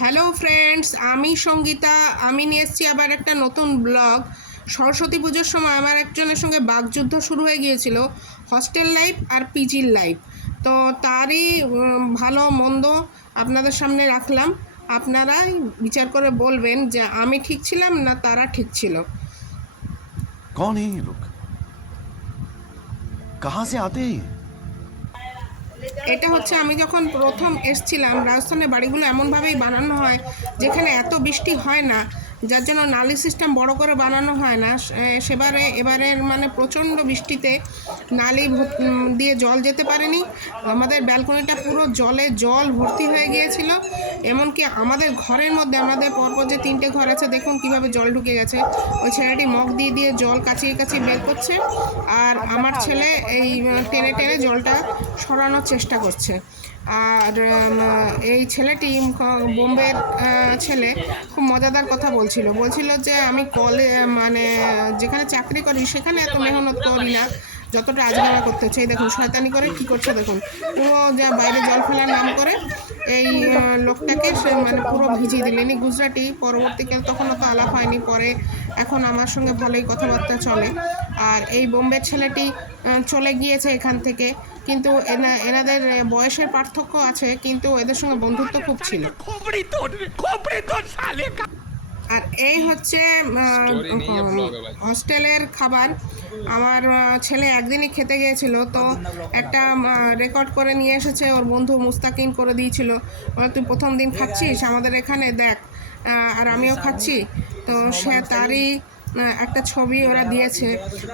Hello friends, আমি সঙ্গীতা। আমি নিয়ে এসেছি আবার একটা নতুন ব্লগ। সরস্বতী পুজোর সময় আমার একজনের সঙ্গে বাকযুদ্ধ শুরু হয়ে গিয়েছিল, হস্টেল লাইফ আর পিজির লাইফ। তো তারই ভালো মন্দ আপনাদের সামনে রাখলাম। আপনারাই বিচার করে বলবেন যে আমি ঠিক ছিলাম না তারা ঠিক ছিল। कौन है ये लोग? कहाँ से आते हैं ये? এটা হচ্ছে আমি যখন প্রথম এসছিলাম, রাজস্থানের বাড়িগুলো এমনভাবেই বানানো হয় যেখানে এত বৃষ্টি হয় না, যার জন্য নালি সিস্টেম বড় করে বানানো হয় না। এবারের মানে প্রচণ্ড বৃষ্টিতে নালি দিয়ে জল যেতে পারেনি। আমাদের ব্যালকনিটা পুরো জল ভর্তি হয়ে গিয়েছিল। এমনকি আমাদের ঘরের মধ্যে, আমাদের পরপর যে 3টে ঘর আছে, দেখুন কিভাবে জল ঢুকে গেছে। ওই ছেলেটি মগ দিয়ে জল কাচিয়ে বের করছে, আর আমার ছেলে এই টেনে টেনে জলটা সরানোর চেষ্টা করছে। আর এই ছেলেটি বোম্বের ছেলে খুব মজাদার কথা বলছিল যে আমি মানে যেখানে চাকরি করি সেখানে এত মেহনত করি না যতটা আজকে আমার করতে হচ্ছে। এই দেখুন শয়তানি করে কী করছে, দেখুন পুরো যা বাইরে জল ফেলার নাম করে এই লোকটাকে সে মানে পুরো ভিজিয়ে দিলেনি। গুজরাটি, পরবর্তীকালে তখন অত আলাপ হয়নি, পরে এখন আমার সঙ্গে ভালোই কথাবার্তা চলে। আর এই বোম্বের ছেলেটি চলে গিয়েছে এখান থেকে, কিন্তু এনাদের বয়সের পার্থক্য আছে, কিন্তু এদের সঙ্গে বন্ধুত্ব খুব ছিল। আর এই হচ্ছে হস্টেলের খাবার। আমার ছেলে একদিনই খেতে গিয়েছিল, তো একটা রেকর্ড করে নিয়ে এসেছে, ওর বন্ধু মুস্তাকিন করে দিয়েছিল। তুই প্রথম দিন খাচ্ছিস আমাদের এখানে, দেখ। আর আমিও খাচ্ছি, তো সে তারই একটা ছবি ওরা দিয়েছে।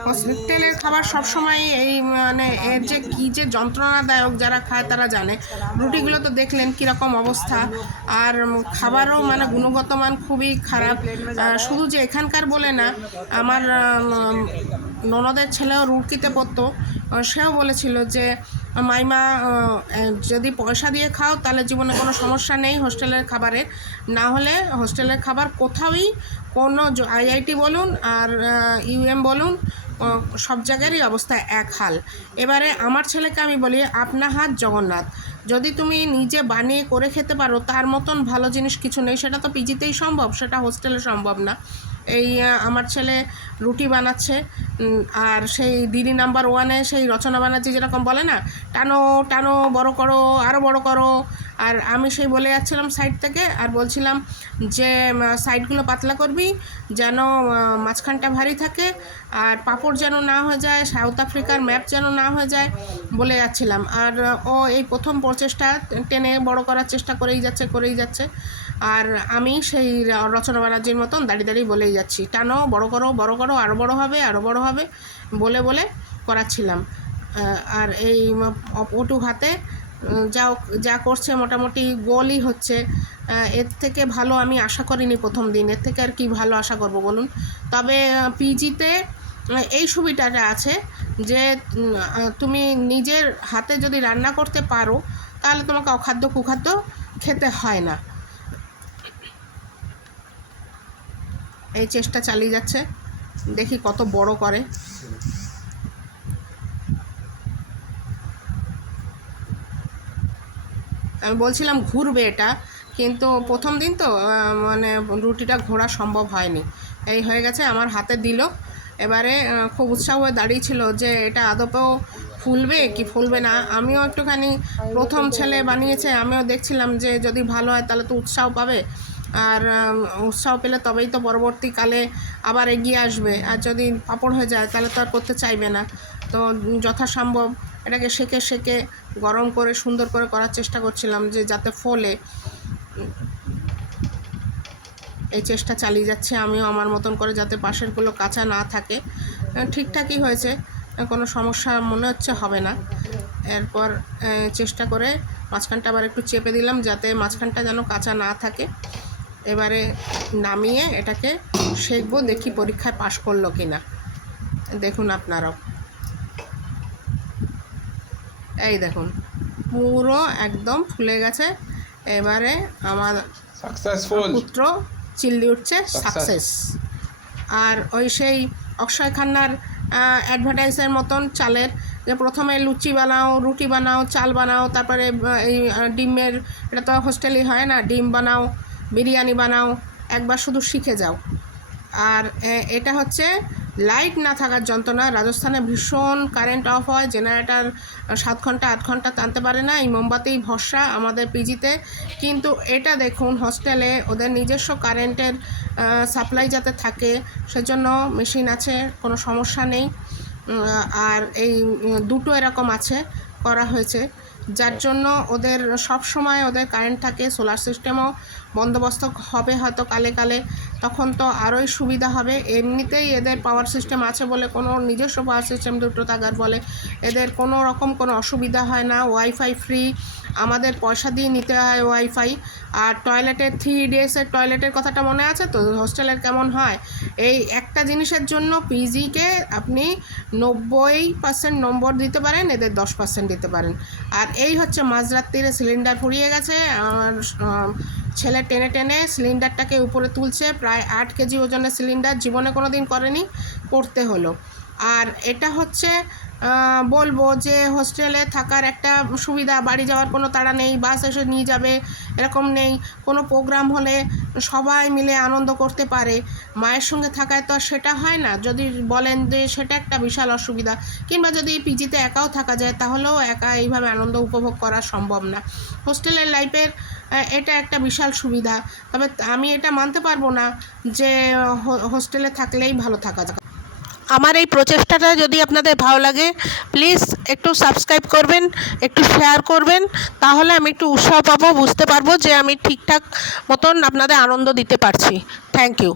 হসপিটালের খাবার সবসময় এই মানে এর যে কী যে যন্ত্রণাদায়ক, যারা খায় তারা জানে। রুটিগুলো তো দেখলেন কীরকম অবস্থা, আর খাবারও মানে গুণগত মান খুবই খারাপ। শুধু যে এখানকার বলে না, আমার ননদের ছেলেও রুটকিতে পড়তো, সেও বলেছিল যে মাইমা, যদি পয়সা দিয়ে খাও তাহলে জীবনে কোনো সমস্যা নেই হোস্টেলের খাবারের, না হলে হোস্টেলের খাবার কোথাওই কোনো আইআইটি বলুন আর ইউএম বলুন, সব জায়গারই অবস্থা এক হাল। এবারে আমার ছেলেকে আমি বলি, আপনা হাত জগন্নাথ। যদি তুমি নিজে বানিয়ে করে খেতে পারো, তার মতন ভালো জিনিস কিছু নেই। সেটা তো পিজিতেই সম্ভব, সেটা হোস্টেলে সম্ভব না। এই আমার ছেলে রুটি বানাচ্ছে, আর সেই দিদি নাম্বার 1-এ সেই রচনা ব্যানার্জি যেরকম বলে না, টানো টানো, বড় করো, আরও বড় করো। আর আমি সেই বলে যাচ্ছিলাম সাইড থেকে, আর বলছিলাম যে সাইডগুলো পাতলা করবি যেন মাঝখানটা ভারী থাকে, আর পাঁপড় যেন না হয়ে যায়, সাউথ আফ্রিকার ম্যাপ যেন না হয়ে যায়, বলে যাচ্ছিলাম। আর ও এই প্রথম প্রচেষ্টা টেনে বড় করার চেষ্টা করেই যাচ্ছে। আর আমি সেই রচনা ব্যানার্জির মতন দাঁড়িয়ে বলেই যাচ্ছি, টানো, বড় করো, আরও বড় হবে বলে করাচ্ছিলাম। আর এই অপটু হাতে যা করছে মোটামুটি গোলই হচ্ছে। এর থেকে ভালো আমি আশা করিনি প্রথম দিন, এর থেকে আর কি ভালো আশা করব বলুন। তবে পিজিতে এই সুবিধাটা আছে যে তুমি নিজের হাতে যদি রান্না করতে পারো, তাহলে তোমাকে অখাদ্য কুখাদ্য খেতে হয় না। এই চেষ্টা চালিয়ে যাচ্ছে, দেখি কত বড় করে। আমি বলছিলাম ঘুরবে এটা, কিন্তু প্রথম দিন তো মানে রুটিটা ঘোরা সম্ভব হয়নি। এই হয়ে গেছে, আমার হাতে দিল। এবারে খুব উৎসাহ হয়ে দাঁড়িয়েছিল যে এটা আদপেও ফুলবে কি ফুলবে না। আমিও একটুখানি, প্রথম ছেলে বানিয়েছে, আমিও দেখছিলাম যে যদি ভালো হয় তাহলে তো উৎসাহ পাবে, আর উৎসাহ পেলে তবেই তো পরবর্তীকালে আবার এগিয়ে আসবে। আর যদি পাপড় হয়ে যায় তাহলে তো আর করতে চাইবে না। তো যথাসম্ভব এটাকে সেকে গরম করে সুন্দর করে করার চেষ্টা করছিলাম যে যাতে ফোলে। এই চেষ্টা চালিয়ে যাচ্ছে আমিও আমার মতন করে, যাতে পাশেরগুলো কাঁচা না থাকে। ঠিকঠাকই হয়েছে, কোনো সমস্যা মনে হচ্ছে হবে না। এরপর চেষ্টা করে মাঝখানটা আবার একটু চেপে দিলাম যাতে মাঝখানটা যেন কাঁচা না থাকে। এবারে নামিয়ে এটাকে সেঁকবো, দেখি পরীক্ষায় পাশ করলো কি না। দেখুন আপনারাও, এই দেখুন পুরো একদম ফুলে গেছে। এবারে আমার পুত্র চিল্লি উঠছে সাকসেস। আর ওই সেই অক্ষয় খান্নার অ্যাডভার্টাইজের মতন চালের, যে প্রথমে লুচি বানাও, রুটি বানাও, চাল বানাও, তারপরে এই ডিমের, এটা তো হোস্টেলেই হয় না, ডিম বানাও, বিরিয়ানি বানাও, একবার শুধু শিখে যাও। আর এটা হচ্ছে লাইট না থাকার যন্ত্রণা। রাজস্থানে ভীষণ কারেন্ট অফ হয়, জেনারেটর 7 ঘন্টা 8 ঘন্টা টানতে পারে না, এই মোমবাতিই ভরসা আমাদের পিজিতে। কিন্তু এটা দেখুন, হস্টেলে ওদের নিজস্ব কারেন্টের সাপ্লাই যাতে থাকে সেজন্য মেশিন আছে, কোনো সমস্যা নেই। আর এই দুটো এরকম আছে, করা হয়েছে, যার জন্য ওদের সব সময় ওদের কারেন্ট থাকে। সোলার সিস্টেমও বন্দোবস্ত হবে হয়তো কালে কালে, তখন তো আরোই সুবিধা হবে। এমনিতেই এদের পাওয়ার সিস্টেম আছে বলে, কোনো নিজস্ব পাওয়ার সিস্টেম দুটো থাকার বলে এদের কোনো রকম কোনো অসুবিধা হয় না। ওয়াইফাই ফ্রি, আমাদের পয়সা দিয়ে নিতে হয় ওয়াইফাই। আর টয়লেটের 3 ডেসের টয়লেটের কথাটা মনে আছে তো হোস্টেলের কেমন হয়? এই একটা জিনিসের জন্য পিজিকে আপনি 90% নম্বর দিতে পারেন, এদের 10% দিতে পারেন। আর এই হচ্ছে মাঝরাত্রিরে সিলিন্ডার ফুরিয়ে গেছে, আমার ছেলে টেনে টেনে সিলিন্ডারটাকে উপরে তুলছে, প্রায় 8 কেজি ওজনের সিলিন্ডার, জীবনে কোনো দিন করেনি, করতে হলো। আর এটা হচ্ছে বলবো যে হোস্টেলে থাকার একটা সুবিধা, বাড়ি যাওয়ার কোনো তাড়া নেই, বাস এসে নিয়ে যাবে এরকম নেই। কোনো প্রোগ্রাম হলে সবাই মিলে আনন্দ করতে পারে। মায়ের সঙ্গে থাকায় তো আর সেটা হয় না। যদি বলেন যে সেটা একটা বিশাল অসুবিধা, কিংবা যদি পিজিতে একাও থাকা যায় তাহলেও একা এইভাবে আনন্দ উপভোগ করা সম্ভব না। হোস্টেলের লাইফের এটা একটা বিশাল সুবিধা। তবে আমি এটা মানতে পারবো না যে হোস্টেলে থাকলেই ভালো থাকা যায়। আমার এই প্রচেষ্টাটা যদি আপনাদের ভালো লাগে, প্লিজ একটু সাবস্ক্রাইব করবেন, একটু শেয়ার করবেন, তাহলে আমি একটু উৎসাহ পাবো, বুঝতে পারবো যে আমি ঠিকঠাক মতন আপনাদের আনন্দ দিতে পারছি। Thank you.